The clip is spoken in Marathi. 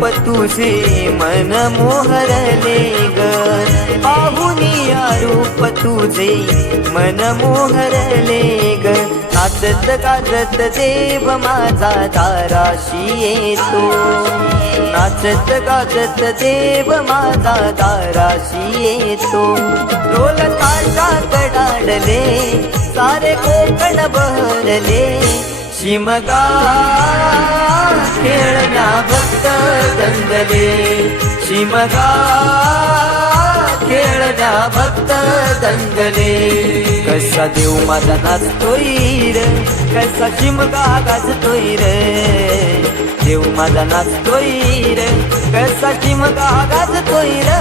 रूप तुझे मन मोहरले ग, पाहुनिया रूप तुझे मन मोहरले ग। नाचत गाजत देव माझा दाराशी येतो, नाचत गाजत देव माझा दाराशी येतो। ढोल ताशात डाडले सारे कोकण बहरले, शिमगा खेळण्या भक्त दंगले, शिमगा खेळण्या भक्त दंगले। कसा देव माझा नाचतोय रे, कसा शिमगा गाजतोय रे, देव माझा नाचतोय रे, कसा शिमगा गाजतोय रे।